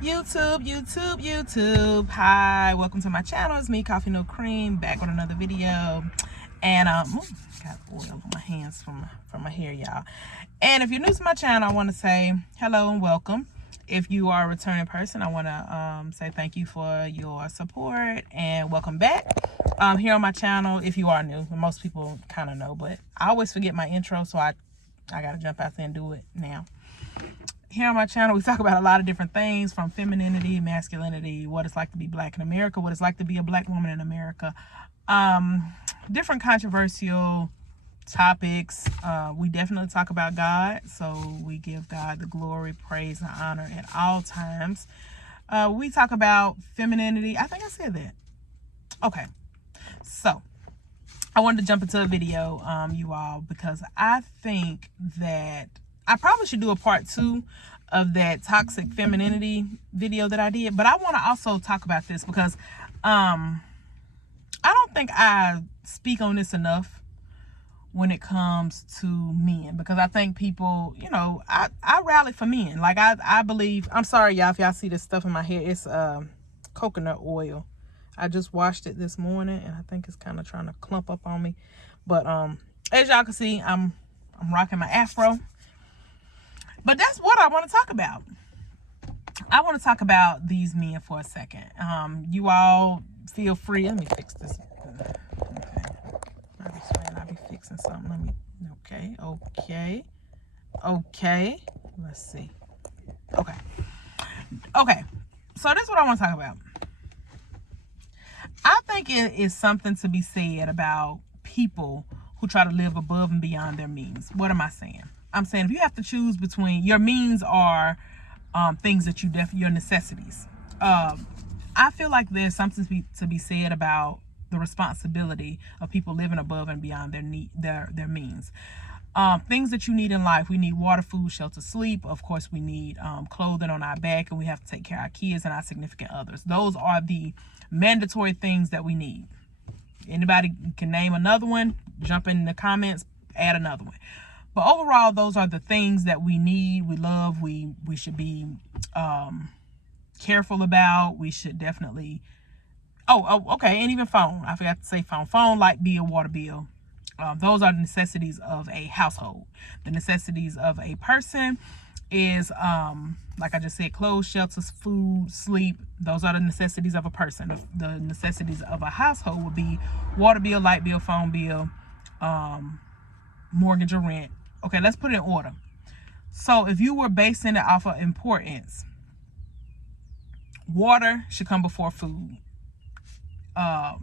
YouTube. Hi, welcome to my channel. It's me, Coffee No Cream, back with another video. And got oil on my hands from my hair, y'all. And if you're new to my channel, I want to say hello and welcome. If you are a returning person, I want to say thank you for your support and welcome back here on my channel. If you are new, most people kind of know, but I always forget my intro, so I gotta jump out there and do it now. Here on my channel, we talk about a lot of different things, from femininity, masculinity, what it's like to be black in America, what it's like to be a black woman in America, different controversial topics. We definitely talk about God, so we give God the glory, praise, and honor at all times. We talk about femininity. I think I said that. Okay, so I wanted to jump into a video, you all, because I think that I probably should do a part 2 of that toxic femininity video that I did. But I want to also talk about this because I don't think I speak on this enough when it comes to men. Because I think people, you know, I rally for men. Like, I believe, I'm sorry, y'all, if y'all see this stuff in my hair. It's coconut oil. I just washed it this morning, and I think it's kind of trying to clump up on me. But as y'all can see, I'm rocking my afro. But that's what I want to talk about. I want to talk about these men for a second. You all feel free. Let me fix this. Okay. I'll be fixing something. Let me. Okay. Let's see. Okay. So this is what I want to talk about. I think it is something to be said about people who try to live above and beyond their means. What am I saying? I'm saying if you have to choose between, your means are things that your necessities. I feel like there's something to be said about the responsibility of people living above and beyond their means. Things that you need in life. We need water, food, shelter, sleep. Of course, we need clothing on our back, and we have to take care of our kids and our significant others. Those are the mandatory things that we need. Anybody can name another one, jump in the comments, add another one. But overall, those are the things that we need, we love, we should be careful about. We should definitely, okay, and even phone. I forgot to say phone, light bill, water bill. Those are the necessities of a household. The necessities of a person is, like I just said, clothes, shelters, food, sleep. Those are the necessities of a person. The necessities of a household would be water bill, light bill, phone bill, mortgage or rent. Okay, let's put it in order. So if you were basing it off of importance, water should come before food,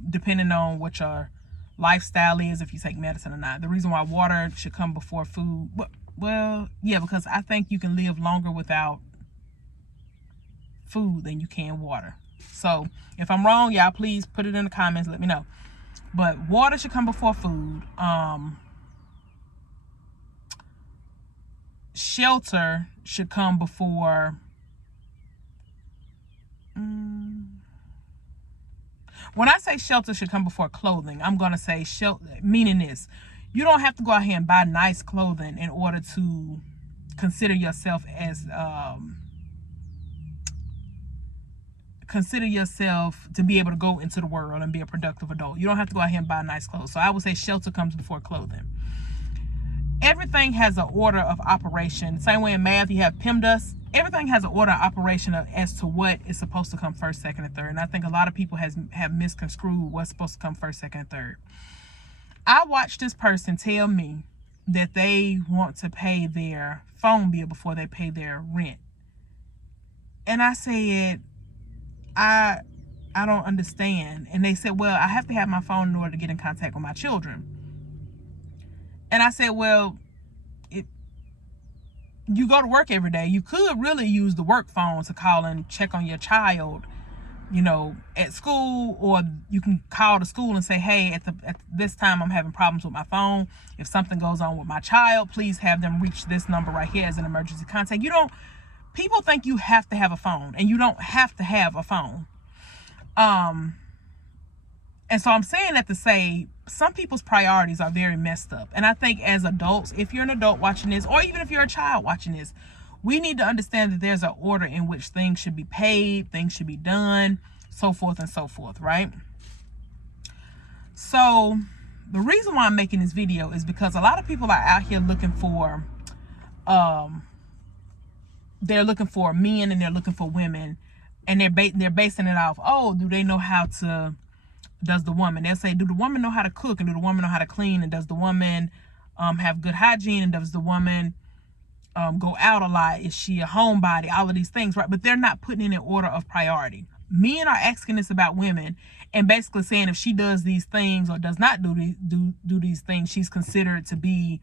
depending on what your lifestyle is, if you take medicine or not. The reason why water should come before food, well, yeah, because I think you can live longer without food than you can water. So if I'm wrong, y'all, please put it in the comments, let me know. But water should come before food. Shelter should come before when I say shelter should come before clothing, I'm going to say shelter, meaning this: you don't have to go out here and buy nice clothing in order to consider yourself to be able to go into the world and be a productive adult. You don't have to go out here and buy nice clothes. So I would say shelter comes before clothing. Everything has an order of operation. Same way in math, you have PEMDAS. Everything has an order of operation as to what is supposed to come first, second, and third. And I think a lot of people have misconstrued what's supposed to come first, second, and third. I watched this person tell me that they want to pay their phone bill before they pay their rent. And I said, I don't understand. And they said, well, I have to have my phone in order to get in contact with my children. And I said, well, you go to work every day. You could really use the work phone to call and check on your child, you know, at school, or you can call the school and say, hey, at this time I'm having problems with my phone. If something goes on with my child, please have them reach this number right here as an emergency contact. People think you have to have a phone, and you don't have to have a phone. And so I'm saying that to say some people's priorities are very messed up. And I think as adults, if you're an adult watching this, or even if you're a child watching this, we need to understand that there's an order in which things should be paid, things should be done, so forth and so forth, right? So the reason why I'm making this video is because a lot of people are out here looking for they're looking for men and they're looking for women, and they're basing it off, oh, do they know how to, does the woman, they'll say, do the woman know how to cook, and do the woman know how to clean, and does the woman have good hygiene, and does the woman go out a lot, is she a homebody, all of these things, right? But they're not putting in an order of priority. Men are asking this about women and basically saying if she does these things or does not do these things, she's considered to be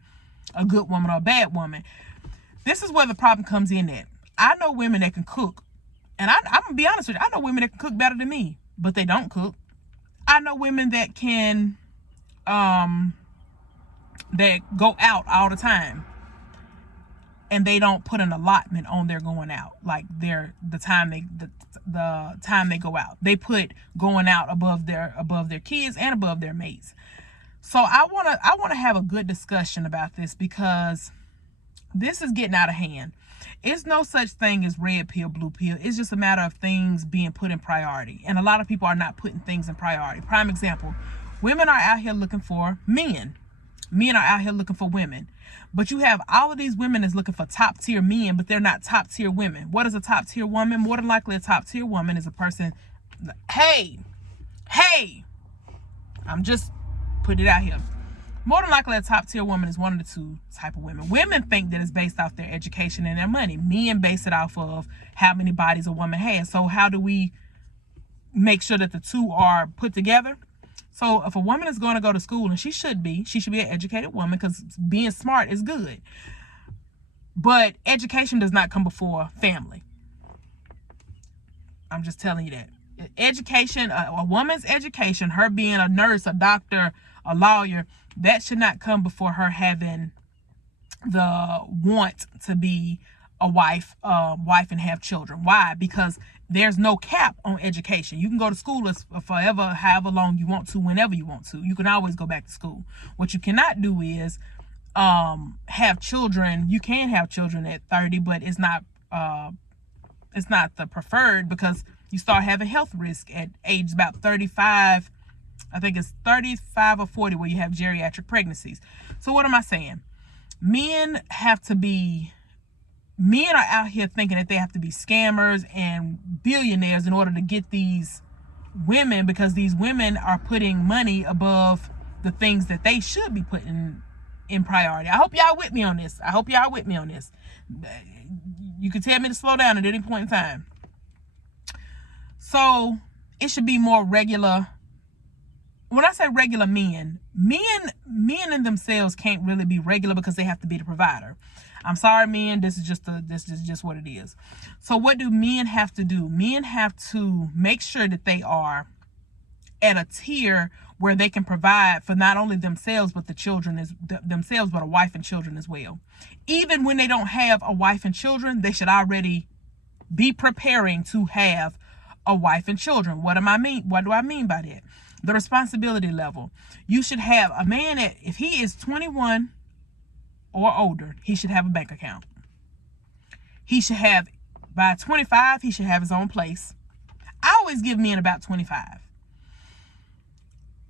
a good woman or a bad woman. This is where the problem comes in at. I know women that can cook, and I'm gonna be honest with you, I know women that can cook better than me, but they don't cook. I know women that can that go out all the time, and they don't put an allotment on their going out, like the time they go out. They put going out above their kids and above their mates. So I wanna have a good discussion about this, because this is getting out of hand. It's no such thing as red pill, blue pill. It's just a matter of things being put in priority, and a lot of people are not putting things in priority. Prime example: women are out here looking for men. Men are out here looking for women. But you have all of these women that's looking for top tier men, but they're not top tier women. What is a top tier woman? More than likely, a top tier woman is a person. Hey, I'm just putting it out here. More than likely, a top tier woman is one of the two type of women. Women think that it's based off their education and their money. Men base it off of how many bodies a woman has. So how do we make sure that the two are put together? So if a woman is going to go to school, and she should be an educated woman, because being smart is good. But education does not come before family. I'm just telling you that. Education, a woman's education, her being a nurse, a doctor, a lawyer, that should not come before her having the want to be a wife and have children. Why? Because there's no cap on education. You can go to school forever, however long you want to, whenever you want to. You can always go back to school. What you cannot do is have children. You can have children at 30, but it's not the preferred, because you start having health risk at age about 35. I think it's 35 or 40 where you have geriatric pregnancies. So what am I saying? Men are out here thinking that they have to be scammers and billionaires in order to get these women, because these women are putting money above the things that they should be putting in priority. I hope y'all with me on this. You can tell me to slow down at any point in time. So it should be more regular. When I say regular men in themselves can't really be regular, because they have to be the provider. I'm sorry, men, this is just what it is. So what do men have to do? Men have to make sure that they are at a tier where they can provide for not only themselves, but the children themselves, but a wife and children as well. Even when they don't have a wife and children, they should already be preparing to have a wife and children. What do I mean by that? The responsibility level. You should have a man if he is 21 or older, he should have a bank account. He should have, by 25, he should have his own place. I always give men about 25.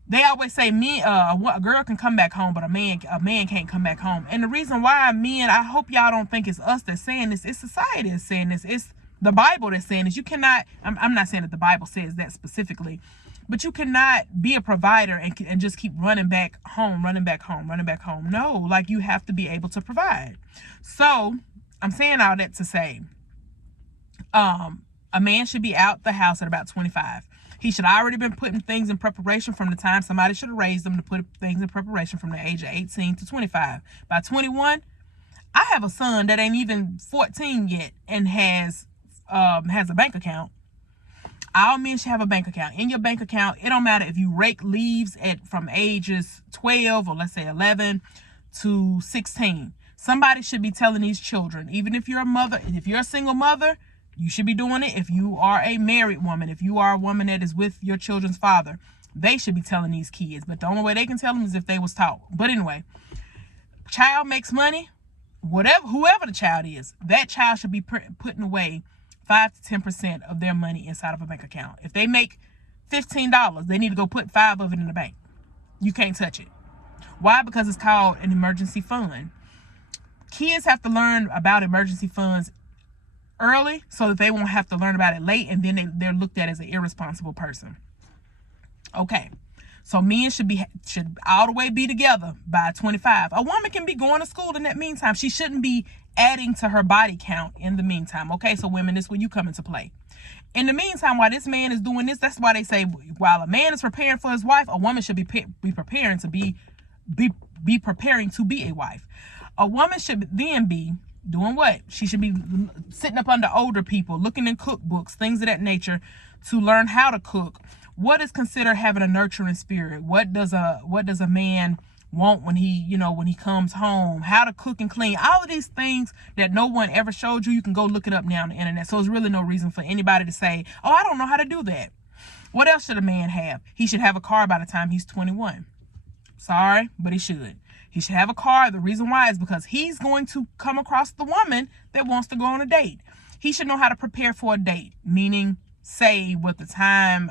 They always say a girl can come back home, but a man can't come back home. And the reason why men, I hope y'all don't think it's us that's saying this, it's society that's saying this, it's the Bible that's saying this. You cannot, I'm not saying that the Bible says that specifically, but you cannot be a provider and just keep running back home. No, like, you have to be able to provide. So I'm saying all that to say, a man should be out the house at about 25. He should already been putting things in preparation from the time somebody should have raised him to put things in preparation from the age of 18 to 25. By 21, I have a son that ain't even 14 yet and has a bank account. All men should have a bank account. In your bank account, it don't matter if you rake leaves from ages 12 or let's say 11 to 16. Somebody should be telling these children, even if you're a mother, if you're a single mother, you should be doing it. If you are a married woman, if you are a woman that is with your children's father, they should be telling these kids. But the only way they can tell them is if they was taught. But anyway, child makes money, whoever the child is, that child should be putting away 5 to 10% of their money inside of a bank account. If they make $15, they need to go put 5 of it in the bank. You can't touch it. Why? Because it's called an emergency fund. Kids have to learn about emergency funds early so that they won't have to learn about it late, and then they're looked at as an irresponsible person. Okay, so men should all the way be together by 25. A woman can be going to school in that meantime. She shouldn't be adding to her body count in the meantime. Okay, so women, this is where you come into play. In the meantime, while this man is doing this, that's why they say while a man is preparing for his wife, a woman should be preparing to be preparing to be a wife. A woman should then be doing what? She should be sitting up under older people, looking in cookbooks, things of that nature, to learn how to cook. What is considered having a nurturing spirit? What does a man want when he comes home? How to cook and clean. All of these things that no one ever showed you, you can go look it up now on the internet. So there's really no reason for anybody to say, oh, I don't know how to do that. What else should a man have? He should have a car by the time he's 21. Sorry, but he should. He should have a car. The reason why is because he's going to come across the woman that wants to go on a date. He should know how to prepare for a date, meaning say with the time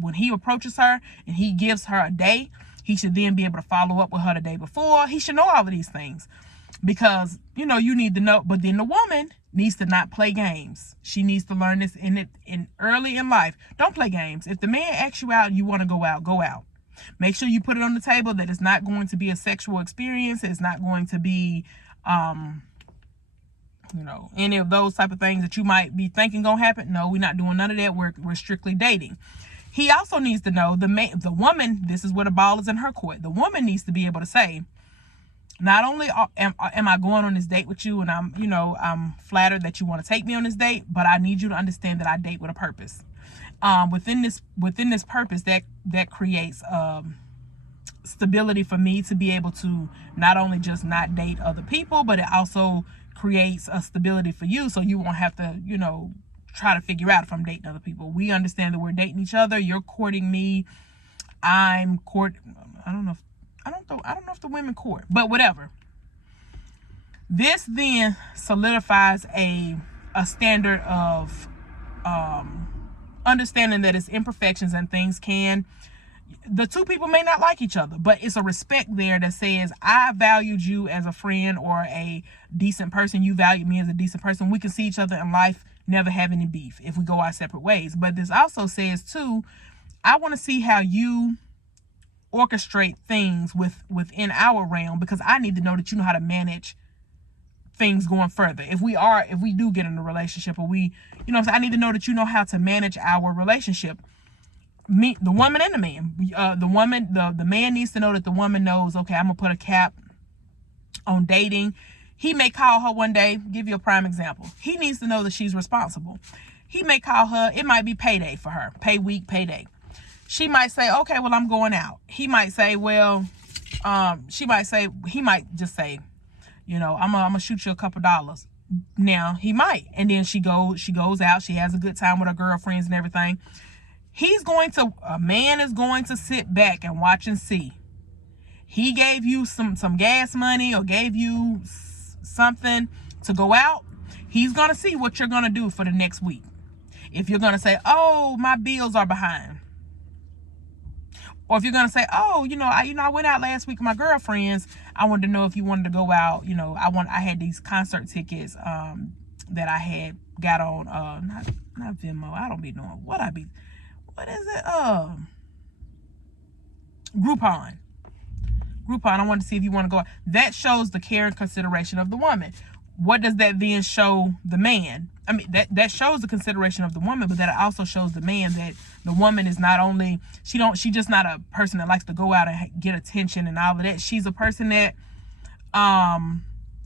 when he approaches her and he gives her a day, he should then be able to follow up with her the day before. He should know all of these things because, you need to know. But then the woman needs to not play games. She needs to learn this in early in life. Don't play games. If the man asks you out and you want to go out, go out. Make sure you put it on the table that it's not going to be a sexual experience. It's not going to be, any of those type of things that you might be thinking gonna happen. No, we're not doing none of that. We're strictly dating. He also needs to know the woman. This is where the ball is in her court. The woman needs to be able to say, not only am I going on this date with you, and I'm flattered that you want to take me on this date, but I need you to understand that I date with a purpose. Within this purpose that creates stability for me to be able to not only just not date other people, but it also creates a stability for you, so you won't have to try to figure out if I'm dating other people. We understand that we're dating each other. You're courting me. I don't know if the women court, but whatever. This then solidifies a standard of understanding that it's imperfections and things the two people may not like each other, but it's a respect there that says, I valued you as a friend or a decent person. You valued me as a decent person. We can see each other in life, never have any beef if we go our separate ways. But this also says too, I want to see how you orchestrate things within our realm, because I need to know that you know how to manage things going further. If we do get in a relationship, or I need to know that you know how to manage our relationship. The woman and the man. The man needs to know that the woman knows, okay, I'm gonna put a cap on dating. He may call her one day, give you a prime example. He needs to know that she's responsible. He may call her, it might be payday for her, pay week, payday. She might say, okay, well, I'm going out. He might say, well, he might just say, I'm gonna shoot you a couple dollars. Now he might, and then she goes out, she has a good time with her girlfriends and everything. A man is going to sit back and watch and see. He gave you some gas money or gave you something to go out. He's going to see what you're going to do for the next week. If you're going to say, oh, my bills are behind. Or if you're going to say, oh, I went out last week with my girlfriends. I wanted to know if you wanted to go out. I had these concert tickets that I had got on, not Venmo. I don't be knowing what is it? Groupon. I wanted to see if you want to go out. That shows the care and consideration of the woman. What does that then show the man? I mean, that shows the consideration of the woman, but that also shows the man that the woman is not only, she just not a person that likes to go out and get attention and all of that. She's a person that,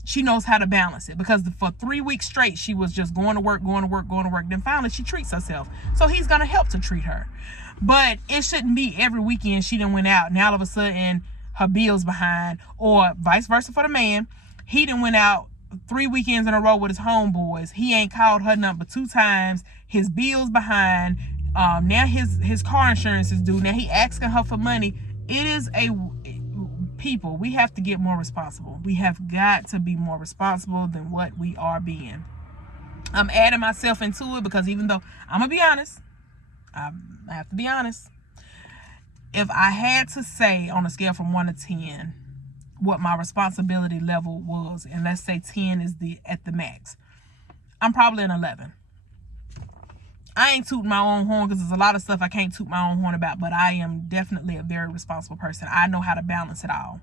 she knows how to balance it, because for 3 weeks straight, she was just going to work. Then finally she treats herself. So he's going to help to treat her. But it shouldn't be every weekend she done went out and all of a sudden her bill's behind, or vice versa for the man. He done went out 3 weekends in a row with his homeboys. He ain't called her number 2 times. His bill's behind. Now his car insurance is due. Now he asking her for money. people, we have to get more responsible. We have got to be more responsible than what we are being. I'm adding myself into it because even though, I'm going to be honest, I have to be honest. If I had to say on a scale from 1 to 10 what my responsibility level was, and let's say 10 is at the max, I'm probably an 11. I ain't tooting my own horn because there's a lot of stuff I can't toot my own horn about, but I am definitely a very responsible person. I know how to balance it all.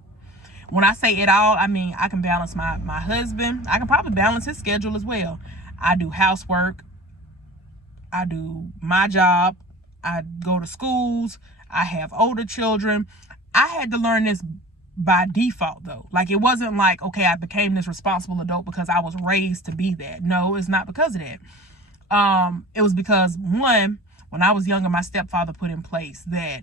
When I say it all, I mean I can balance my husband. I can probably balance his schedule as well. I do housework. I do my job. I go to schools. I have older children. I had to learn this by default though. Like, it wasn't like, okay, I became this responsible adult because I was raised to be that. No, it's not because of that. It was because, one, when I was younger, my stepfather put in place that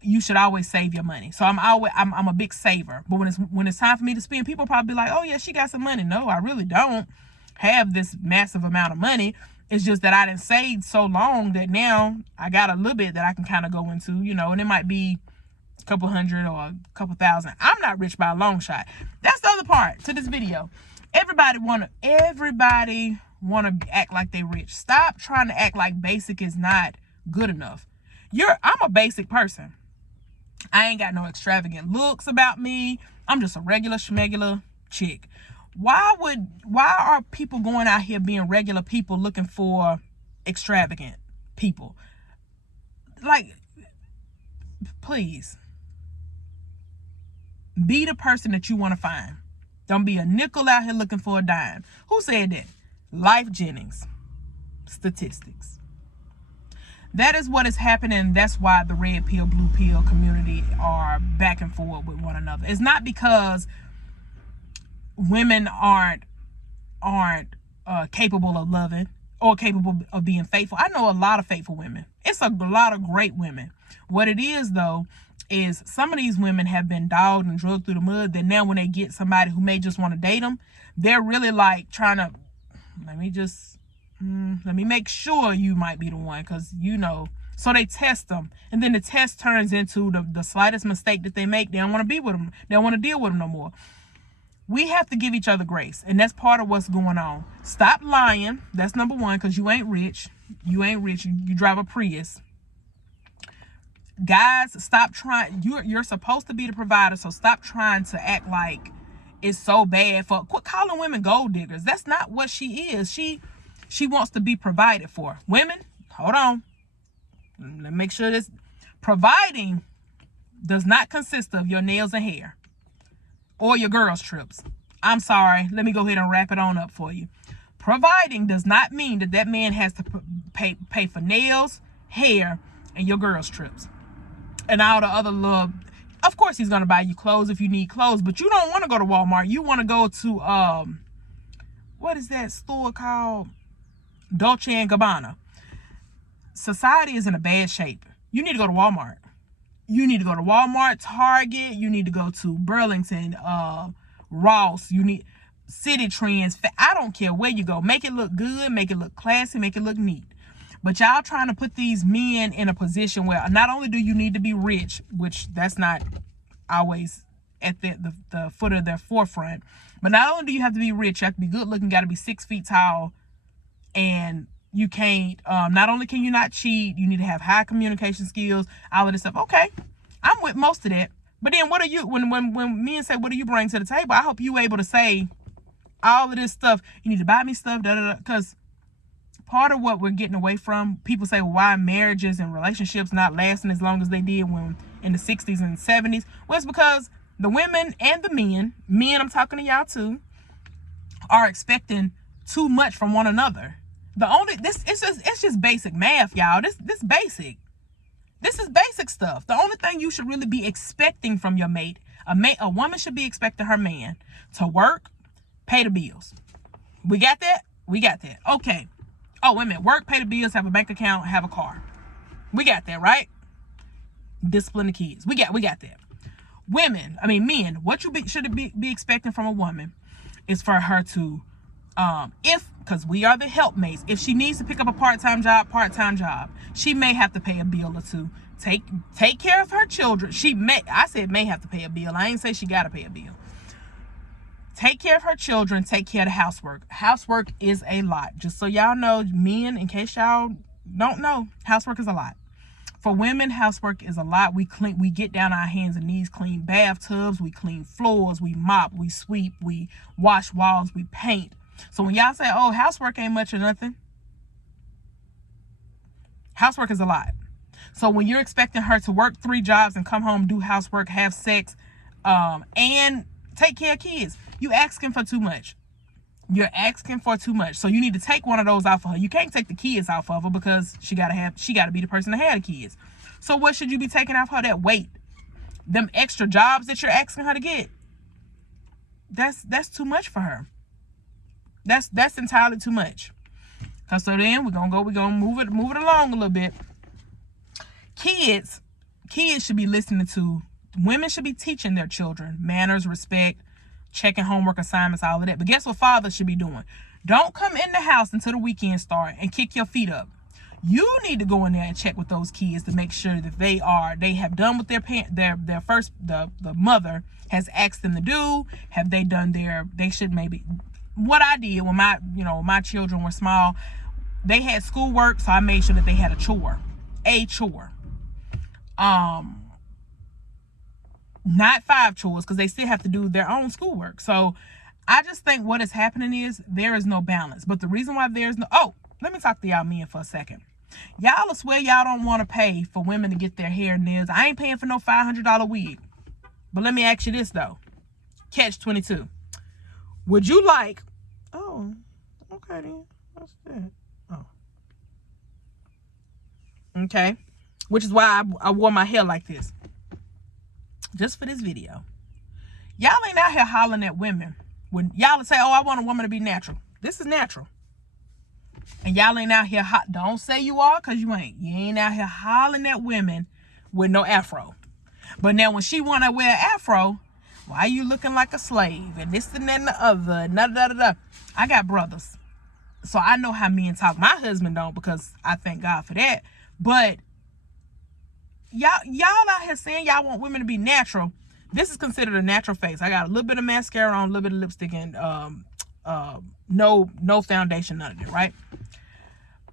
you should always save your money. So I'm a big saver. But when it's time for me to spend, people probably be like, oh yeah, she got some money. No, I really don't have this massive amount of money. It's just that I didn't save so long that now I got a little bit that I can kind of go into, and it might be a couple hundred or a couple thousand. I'm not rich by a long shot. That's the other part to this video. Everybody wanna act like they rich. Stop trying to act like basic is not good enough. I'm a basic person. I ain't got no extravagant looks about me. I'm just a regular schmegular chick. Why are people going out here being regular people looking for extravagant people? Like, please be the person that you want to find. Don't be a nickel out here looking for a dime. Who said that? Life Jennings. Statistics. That is what is happening. That's why the red pill, blue pill community are back and forth with one another. It's not because women aren't capable of loving or capable of being faithful. I know a lot of faithful women. It's a lot of great women. What it is though is some of these women have been dogged and drugged through the mud that now when they get somebody who may just want to date them, they're really like trying to, let me make sure you might be the one, because so they test them, and then the test turns into the slightest mistake that they make, they don't want to be with them, they don't want to deal with them no more. We have to give each other grace, and that's part of what's going on. Stop lying. That's number one, because you ain't rich. You drive a Prius. Guys, stop trying. You're supposed to be the provider, so stop trying to act like it's so bad. Quit calling women gold diggers. That's not what she is. She wants to be provided for. Women, hold on. Let me make sure this providing does not consist of your nails and hair or your girls' trips. I'm sorry. Let me go ahead and wrap it on up for you. Providing does not mean that man has to pay for nails, hair, and your girls' trips. And all the other love. Of course, he's going to buy you clothes if you need clothes, but you don't want to go to Walmart. You want to go to, what is that store called? Dolce & Gabbana. Society is in a bad shape. You need to go to Walmart. You need to go to Walmart, Target. You need to go to Burlington, Ross. You need City Trends. I don't care where you go. Make it look good. Make it look classy. Make it look neat. But y'all trying to put these men in a position where not only do you need to be rich, which that's not always at the foot of their forefront, but not only do you have to be rich, you have to be good looking, got to be 6 feet tall, and you can't, not only can you not cheat, you need to have high communication skills, all of this stuff. Okay, I'm with most of that. But then what are you, when men say, what do you bring to the table? I hope you able to say all of this stuff. You need to buy me stuff, because part of what we're getting away from, people say, well, why marriages and relationships not lasting as long as they did when in the 60s and 70s? Well, it's because the women and the men, I'm talking to y'all too, are expecting too much from one another. It's just basic math, y'all. This basic. This is basic stuff. The only thing you should really be expecting from your mate, a woman should be expecting her man to work, pay the bills. We got that? We got that. Okay. Oh, wait a minute. Work, pay the bills, have a bank account, have a car. We got that, right? Discipline the kids. We got that. Men, what you should be expecting from a woman is for her to Because we are the helpmates, if she needs to pick up a part-time job, she may have to pay a bill or two. Take care of her children. I said may have to pay a bill. I ain't say she gotta pay a bill. Take care of her children, take care of the housework. Housework is a lot. Just so y'all know, men, in case y'all don't know, housework is a lot. For women, housework is a lot. We get down on our hands and knees, clean bathtubs, we clean floors, we mop, we sweep, we wash walls, we paint. So when y'all say, oh, housework ain't much or nothing, housework is a lot. So when you're expecting her to work 3 jobs and come home, do housework, have sex, and take care of kids, you asking for too much. You're asking for too much. So you need to take one of those off of her. You can't take the kids off of her because she gotta be the person to have the kids. So what should you be taking off her? That weight, them extra jobs that you're asking her to get. That's too much for her. That's entirely too much. Cause so then we're gonna move it along a little bit. Kids should be listening to. Women should be teaching their children manners, respect, checking homework assignments, all of that. But guess what fathers should be doing? Don't come in the house until the weekend start and kick your feet up. You need to go in there and check with those kids to make sure that they have done what the mother has asked them to do. Have they done they should maybe, what I did when my children were small, they had schoolwork, so I made sure that they had a chore. Not 5 chores, because they still have to do their own schoolwork. So I just think what is happening is there is no balance. But the reason why let me talk to y'all men for a second. Y'all will swear y'all don't want to pay for women to get their hair and nails. I ain't paying for no $500 wig. But let me ask you this though. Catch 22. Would you like, oh, okay then. What's that? Oh. Okay. Which is why I wore my hair like this. Just for this video. Y'all ain't out here hollering at women. When y'all say, oh, I want a woman to be natural. This is natural. And y'all ain't out here, don't say you are, because you ain't. You ain't out here hollering at women with no afro. But now when she want to wear an afro, why you looking like a slave? And this and that and the other. I got brothers. So I know how men talk. My husband don't, because I thank God for that. But y'all out here saying y'all want women to be natural. This is considered a natural face. I got a little bit of mascara on, a little bit of lipstick, and no foundation, none of it, right?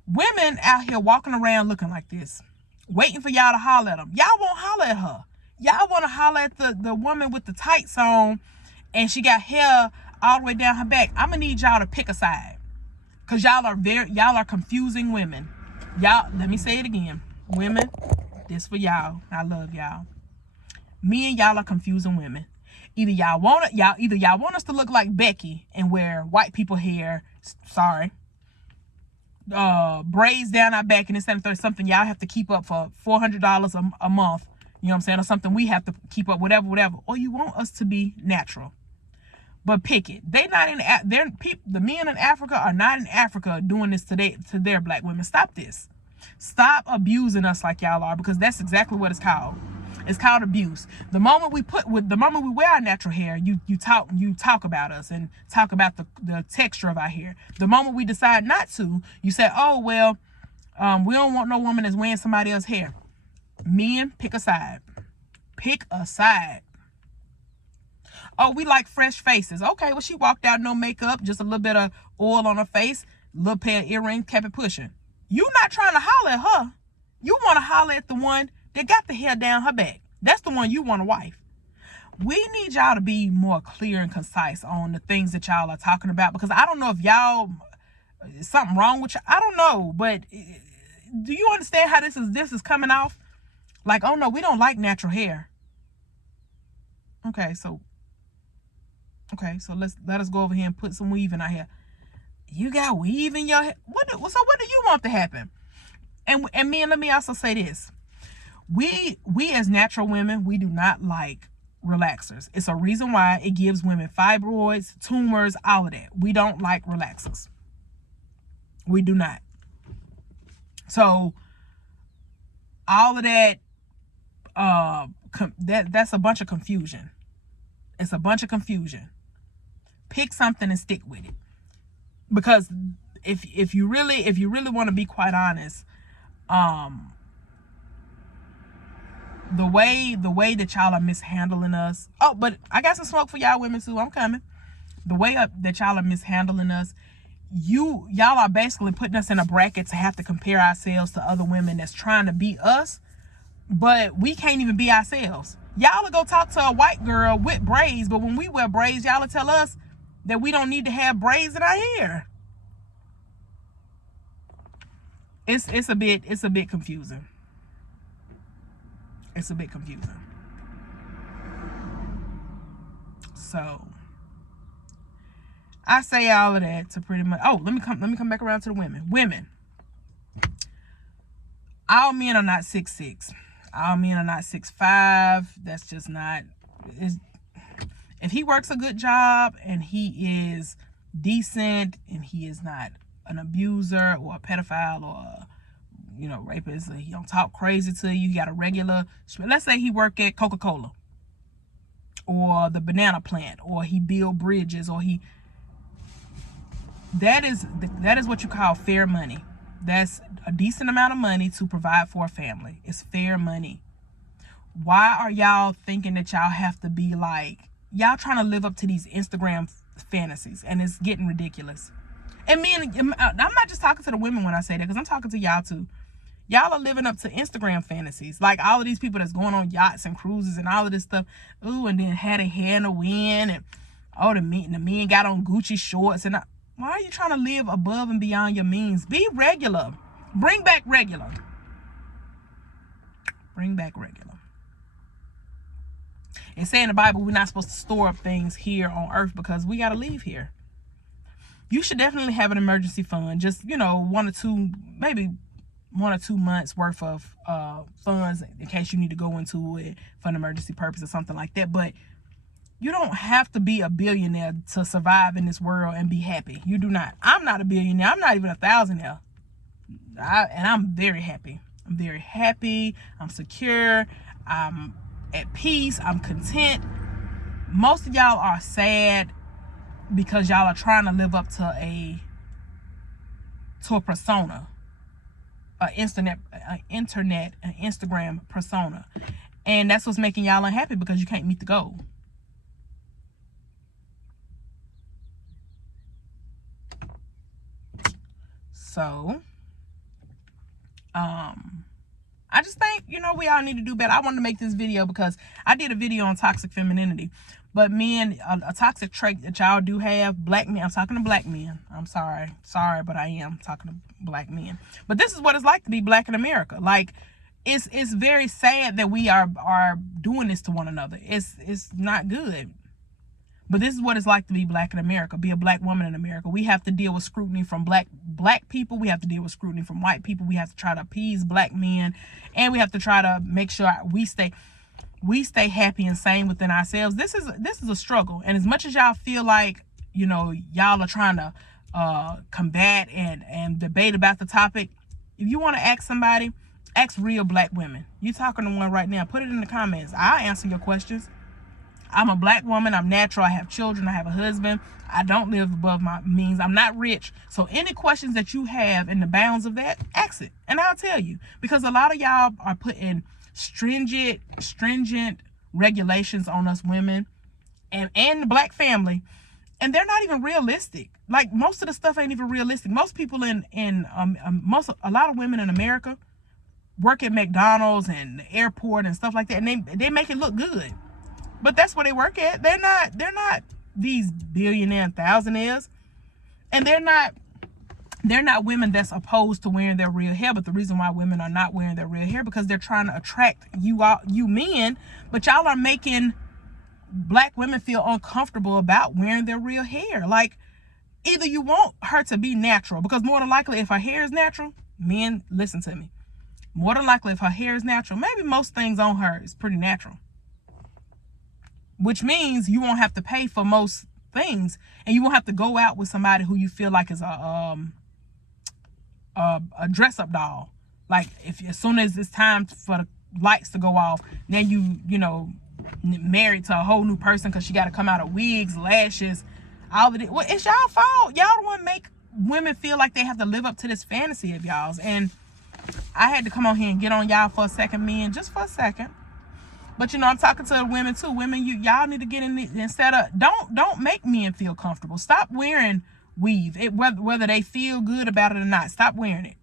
Women out here walking around looking like this, waiting for y'all to holler at them. Y'all won't holler at her. Y'all want to holler at the woman with the tights on and she got hair all the way down her back. I'm gonna need y'all to pick a side, because y'all are confusing women. Y'all, let me say it again. Women, this for y'all. I love y'all. Me and y'all are confusing women. Either y'all want us to look like Becky and wear white people hair, braids down our back, and instead of something y'all have to keep up for $400 a month, you know what I'm saying, or something we have to keep up, whatever. Or you want us to be natural. But pick it. The men in Africa are not in Africa doing this to their black women. Stop this. Stop abusing us like y'all are, because that's exactly what it's called. It's called abuse. The moment we wear our natural hair, you talk about us and talk about the texture of our hair. The moment we decide not to, you say, oh well, we don't want no woman that's wearing somebody else's hair. Men, pick a side. Pick a side. Oh, we like fresh faces. Okay, well, she walked out, no makeup, just a little bit of oil on her face, little pair of earrings, kept it pushing. You not trying to holler at her. You want to holler at the one that got the hair down her back. That's the one you want to wife. We need y'all to be more clear and concise on the things that y'all are talking about, because I don't know if y'all, something wrong with you. I don't know, but do you understand how this is coming off? Like, oh no, we don't like natural hair. Okay, so let us go over here and put some weave in our hair. You got weave in your hair? What do you want to happen? And men, let me also say this. We as natural women, we do not like relaxers. It's a reason why it gives women fibroids, tumors, all of that. We don't like relaxers. We do not. So all of that, that's a bunch of confusion. It's a bunch of confusion. Pick something and stick with it. Because if you really want to be quite honest, the way that y'all are mishandling us. Oh, but I got some smoke for y'all women too. I'm coming. The way that y'all are mishandling us, y'all are basically putting us in a bracket to have to compare ourselves to other women that's trying to be us, but we can't even be ourselves. Y'all will go talk to a white girl with braids, but when we wear braids, y'all will tell us that we don't need to have braids in our hair. It's a bit confusing. It's a bit confusing. So I say all of that to pretty much. Oh, let me come back around to the women. Women, all men are not 6'6". All men are not 6'5". That's just not. If he works a good job and he is decent and he is not an abuser or a pedophile or a, rapist, he don't talk crazy to you. He got a regular. Let's say he work at Coca-Cola or the banana plant, or he build bridges, or he. That is what you call fair money. That's a decent amount of money to provide for a family. It's fair money. Why are y'all thinking that y'all have to be like, y'all trying to live up to these Instagram fantasies, and it's getting ridiculous. And I'm not just talking to the women when I say that, because I'm talking to y'all too. Y'all are living up to Instagram fantasies. Like all of these people that's going on yachts and cruises and all of this stuff. Ooh, and then had a hair in the wind, and the men got on Gucci shorts. And why are you trying to live above and beyond your means? Be regular. Bring back regular. Bring back regular. It say in the Bible we're not supposed to store up things here on earth because we got to leave here. You should definitely have an emergency fund. Just, 1 or 2, maybe 1 or 2 months worth of funds in case you need to go into it for an emergency purpose or something like that. But you don't have to be a billionaire to survive in this world and be happy. You do not. I'm not a billionaire. I'm not even a thousandaire. And I'm very happy. I'm very happy. I'm secure. I'm at peace. I'm content. Most of y'all are sad because y'all are trying to live up to a persona, an Instagram persona, and that's what's making y'all unhappy, because you can't meet the goal. So, I just think, we all need to do better. I wanted to make this video because I did a video on toxic femininity. But men, a toxic trait that y'all do have, black men, I'm talking to black men. I'm sorry, but I am talking to black men. But this is what it's like to be black in America. Like, it's very sad that we are doing this to one another. It's not good. But this is what it's like to be black in America, be a black woman in America. We have to deal with scrutiny from black people. We have to deal with scrutiny from white people. We have to try to appease black men, and we have to try to make sure we stay happy and sane within ourselves. This is a struggle. And as much as y'all feel like, y'all are trying to combat and debate about the topic, if you want to ask somebody, ask real black women. You talking to one right now, put it in the comments. I'll answer your questions. I'm a black woman. I'm natural. I have children. I have a husband. I don't live above my means. I'm not rich. So any questions that you have in the bounds of that, ask it. And I'll tell you. Because a lot of y'all are putting stringent regulations on us women and the black family. And they're not even realistic. Like, most of the stuff ain't even realistic. Most people a lot of women in America work at McDonald's and the airport and stuff like that. And they make it look good. But that's where they work at. They're not these billionaire and thousandaires. And they're not women that's opposed to wearing their real hair. But the reason why women are not wearing their real hair, because they're trying to attract you men, but y'all are making black women feel uncomfortable about wearing their real hair. Like, either you want her to be natural, because more than likely if her hair is natural, men, listen to me, more than likely if her hair is natural, maybe most things on her is pretty natural. Which means you won't have to pay for most things, and you won't have to go out with somebody who you feel like is a dress-up doll. Like, as soon as it's time for the lights to go off, then you married to a whole new person because she got to come out of wigs, lashes, all of it. Well, it's y'all fault. Y'all the one make women feel like they have to live up to this fantasy of y'all's. And I had to come on here and get on y'all for a second, men, just for a second. But you know, I'm talking to the women too. Women, y'all need to get in the, instead of don't make men feel comfortable. Stop wearing weave. Whether they feel good about it or not. Stop wearing it.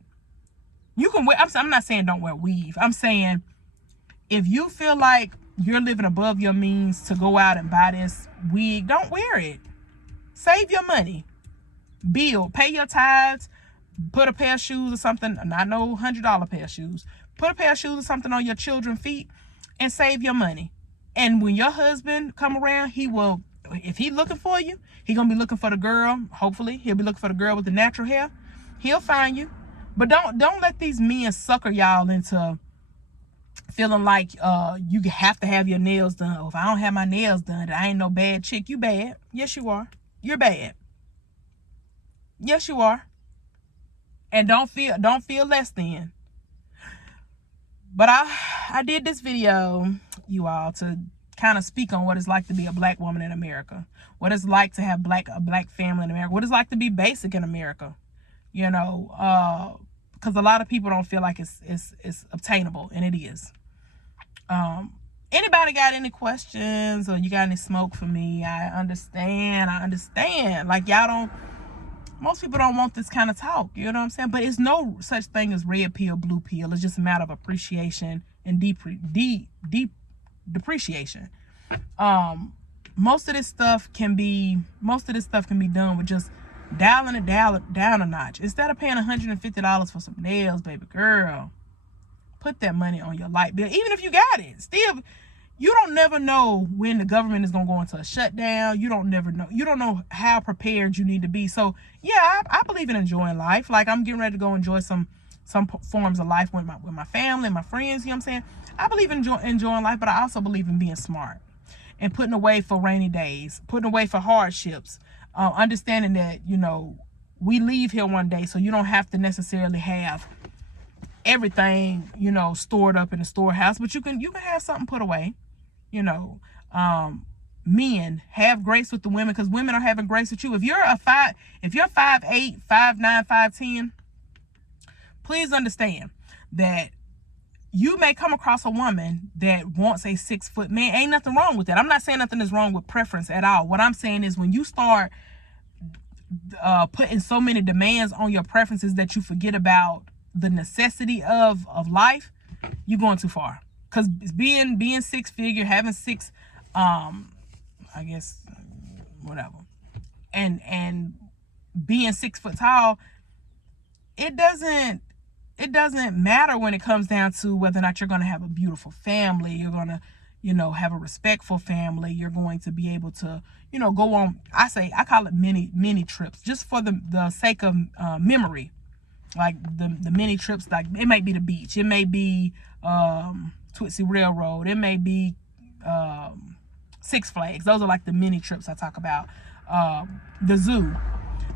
You can wear. I'm not saying don't wear weave. I'm saying if you feel like you're living above your means to go out and buy this wig, don't wear it. Save your money. Pay your tithes. Put a pair of shoes or something. Not no $100 pair of shoes. Put a pair of shoes or something on your children's feet and save your money. And when your husband come around, he will, if he's looking for you, he gonna be looking for the girl. Hopefully he'll be looking for the girl with the natural hair. He'll find you. But don't let these men sucker y'all into feeling like you have to have your nails done. Oh, if I don't have my nails done, I ain't no bad chick. You bad. Yes, you are. You're bad. Yes, you are. And don't feel less than. But I did this video, you all, to kind of speak on what it's like to be a black woman in America. What it's like to have a black family in America. What it's like to be basic in America. You know, because a lot of people don't feel like it's obtainable, and it is. Anybody got any questions or you got any smoke for me? I understand. Like, y'all don't, most people don't want this kind of talk, you know what I'm saying? But it's no such thing as red pill, blue pill. It's just a matter of appreciation and depreciation. Most of this stuff can be done with just dialing it down a notch. Instead of paying $150 for some nails, baby girl, put that money on your light bill. Even if you got it, still, you don't never know when the government is gonna go into a shutdown. You don't know how prepared you need to be. So yeah, I believe in enjoying life. Like, I'm getting ready to go enjoy some forms of life with my family, my friends. You know what I'm saying? I believe in enjoying life, but I also believe in being smart and putting away for rainy days, putting away for hardships. Understanding that, you know, we leave here one day, so you don't have to necessarily have everything, you know, stored up in the storehouse, but you can have something put away. You know, men, have grace with the women, because women are having grace with you. If you're 5'8", 5'9", 5'10", please understand that you may come across a woman that wants a 6-foot man. Ain't nothing wrong with that. I'm not saying nothing is wrong with preference at all. What I'm saying is, when you start putting so many demands on your preferences that you forget about the necessity of life, you're going too far. Because being 6 figure, having 6, I guess, whatever, and being 6 foot tall, it doesn't matter when it comes down to whether or not you're going to have a beautiful family. You're going to, you know, have a respectful family. You're going to be able to, you know, go on, I call it mini trips, just for the sake of memory. Like the mini trips, like it may be the beach, it may be Tootsie Railroad, it may be Six Flags. Those are like the mini trips I talk about. The zoo,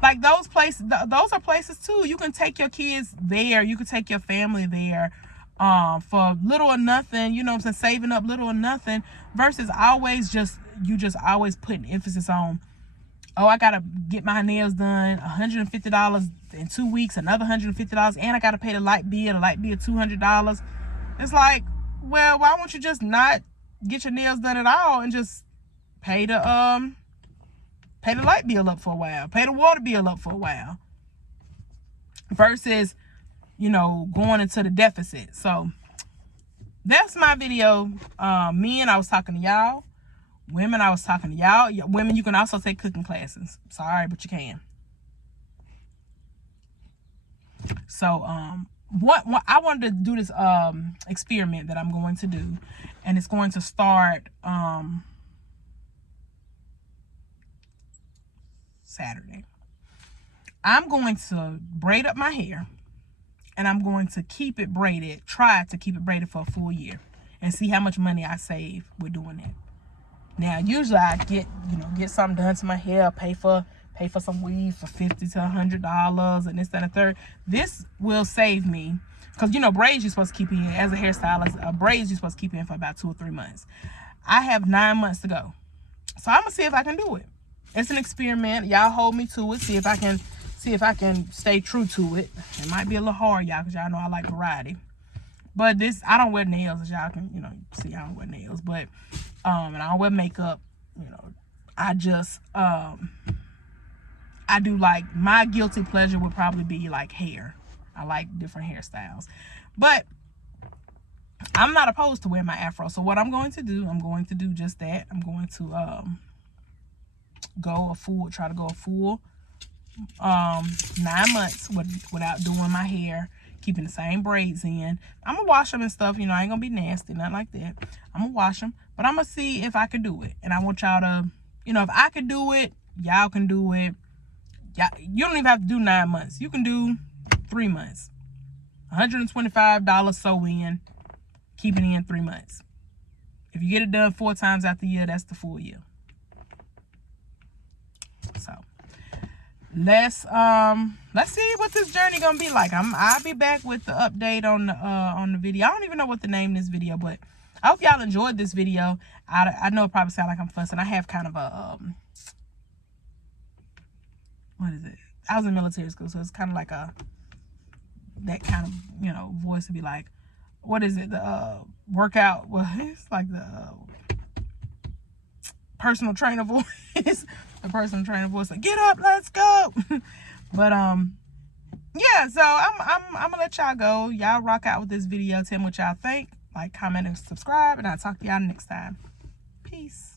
like those places, those are places too. You can take your kids there, you can take your family there for little or nothing, you know what I'm saying, saving up little or nothing, versus always always putting emphasis on, oh, I gotta get my nails done, $150 in 2 weeks, another $150, and I gotta pay the light bill $200. It's like, well, why won't you just not get your nails done at all and just pay the light bill up for a while, pay the water bill up for a while, versus, you know, going into the deficit. So that's my video. Men, I was talking to y'all. Women, I was talking to y'all. Women, you can also take cooking classes. Sorry, but you can. So what I wanted to do this experiment that I'm going to do, and it's going to start Saturday. I'm going to braid up my hair, and I'm going to keep it braided, try to keep it braided for a full year, and see how much money I save with doing that. Now, usually I get something done to my hair, pay for some weave for $50 to $100, and this, that, and the third. This will save me, because, you know, braids you're supposed to keep in, as a hairstylist, braids you're supposed to keep in for about 2 or 3 months. I have 9 months to go, so I'm gonna see if I can do it. It's an experiment. Y'all hold me to it. See if I can stay true to it. It might be a little hard, y'all, because y'all know I like variety. But this, I don't wear nails, as y'all can, see I don't wear nails. But, and I don't wear makeup, I just, I do like, my guilty pleasure would probably be like hair. I like different hairstyles. But I'm not opposed to wearing my afro. So what I'm going to do just that. I'm going to try to go a full 9 months without doing my hair, keeping the same braids in. I'm gonna wash them and stuff, I ain't gonna be nasty, nothing like that. I'm gonna wash them, but I'm gonna see if I can do it. And I want y'all to, if I can do it, y'all can do it. You don't even have to do 9 months. You can do 3 months. $125 sew in, keep it in 3 months. If you get it done 4 times out the year, that's the full year. So let's see what this journey gonna be like. I'll be back with the update on the video. I don't even know what to name this video, but I hope y'all enjoyed this video. I know it probably sounds like I'm fussing. I have kind of a what is it? I was in military school, so it's kind of like that kind of voice to be like, what is it? The workout. Well, it's like the personal trainer voice. The personal trainer voice like, get up, let's go. But yeah, so I'm gonna let y'all go. Y'all rock out with this video. Tell me what y'all think. Like, comment, and subscribe, and I'll talk to y'all next time. Peace.